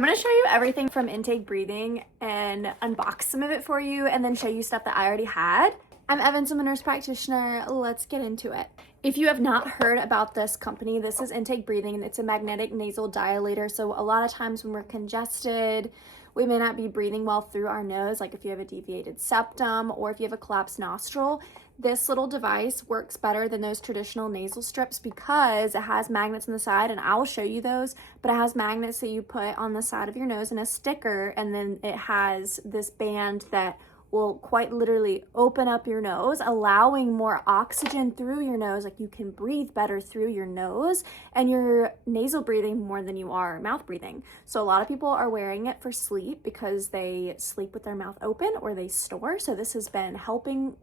I'm gonna show you everything from Intake Breathing and unbox some of it for you and then show you stuff that I already had. I'm Evans, I'm a nurse practitioner. Let's get into it. If you have not heard about this company, this is Intake Breathing and it's a magnetic nasal dilator. So a lot of times when we're congested, we may not be breathing well through our nose, like if you have a deviated septum or if you have a collapsed nostril. This little device works better than those traditional nasal strips because it has magnets on the side, and I will show you those, but it has magnets that you put on the side of your nose and a sticker, and then it has this band that will quite literally open up your nose, allowing more oxygen through your nose. Like you can breathe better through your nose, and you're nasal breathing more than you are mouth breathing. So a lot of people are wearing it for sleep because they sleep with their mouth open or they snore. So this has been helping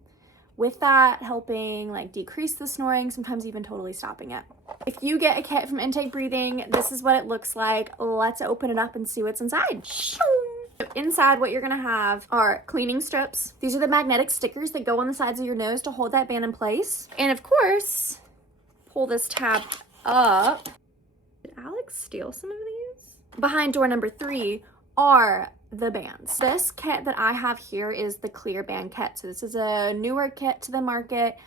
with that, helping like decrease the snoring, sometimes even totally stopping it. If you get a kit from Intake Breathing, this is what it looks like. Let's open it up and see what's inside. Inside, what you're gonna have are cleaning strips. These are the magnetic stickers that go on the sides of your nose to hold that band in place. And of course, pull this tab up. Did Alex steal some of these? Behind door number 3 are the bands. This kit that I have here is the clear band kit. So this is a newer kit to the market.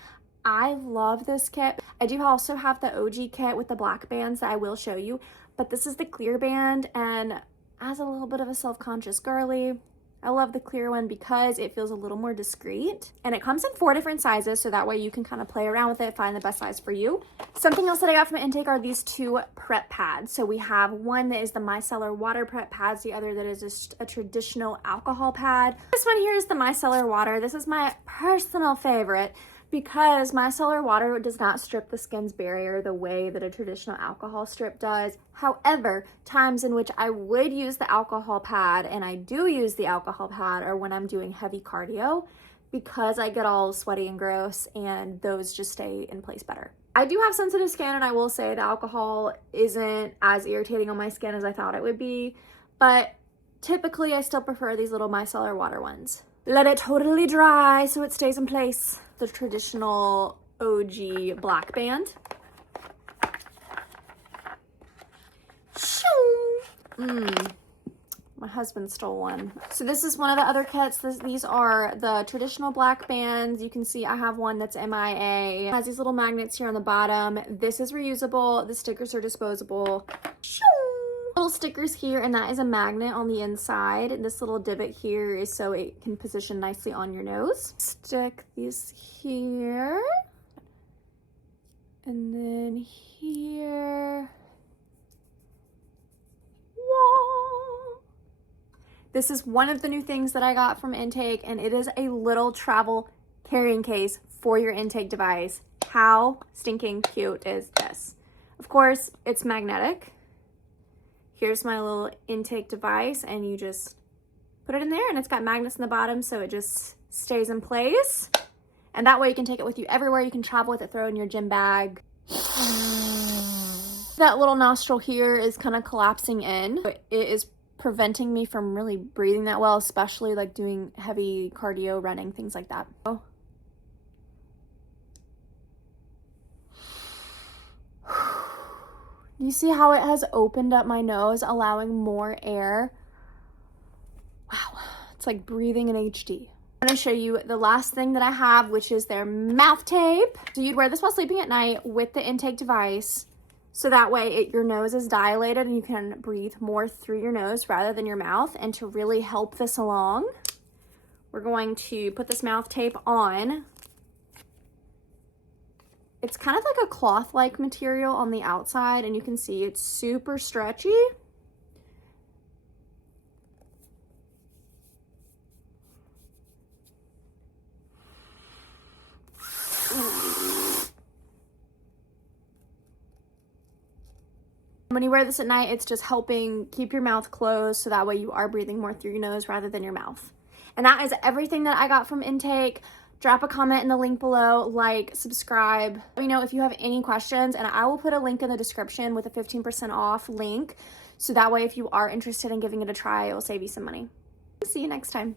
I love this kit. I do also have the OG kit with the black bands that I will show you, but this is the clear band, and as a little bit of a self-conscious girly, I love the clear one because it feels a little more discreet, and it comes in 4 different sizes, so that way you can kind of play around with it, find the best size for you. Something else that I got from Intake are these 2 prep pads. So we have one that is the micellar water prep pads, the other that is just a traditional alcohol pad. This one here is the micellar water. This is my personal favorite because micellar water does not strip the skin's barrier the way that a traditional alcohol strip does. However, times in which I would use the alcohol pad, and I do use the alcohol pad, are when I'm doing heavy cardio because I get all sweaty and gross, and those just stay in place better. I do have sensitive skin, and I will say the alcohol isn't as irritating on my skin as I thought it would be, but typically I still prefer these little micellar water ones. Let it totally dry so it stays in place. The traditional OG black band. My husband stole one. So this is one of the other kits. These are the traditional black bands. You can see I have one that's MIA. It has these little magnets here on the bottom. This is reusable. The stickers are disposable. Little stickers here, and that is a magnet on the inside. And this little divot here is so it can position nicely on your nose. Stick these here, and then here. Whoa. This is one of the new things that I got from Intake, and it is a little travel carrying case for your Intake device. How stinking cute is this? Of course, it's magnetic. Here's my little Intake device, and you just put it in there, and it's got magnets in the bottom, so it just stays in place. And that way you can take it with you everywhere. You can travel with it, throw it in your gym bag. That little nostril here is kind of collapsing in. It is preventing me from really breathing that well, especially like doing heavy cardio, running, things like that. You see how it has opened up my nose, allowing more air? Wow, it's like breathing in HD. I'm gonna show you the last thing that I have, which is their mouth tape. So you'd wear this while sleeping at night with the Intake device. So that way your nose is dilated and you can breathe more through your nose rather than your mouth. And to really help this along, we're going to put this mouth tape on. It's kind of like a cloth-like material on the outside, and you can see it's super stretchy. When you wear this at night, it's just helping keep your mouth closed so that way you are breathing more through your nose rather than your mouth. And that is everything that I got from Intake. Drop a comment in the link below, like, subscribe. Let me know if you have any questions, and I will put a link in the description with a 15% off link. So that way, if you are interested in giving it a try, it will save you some money. See you next time.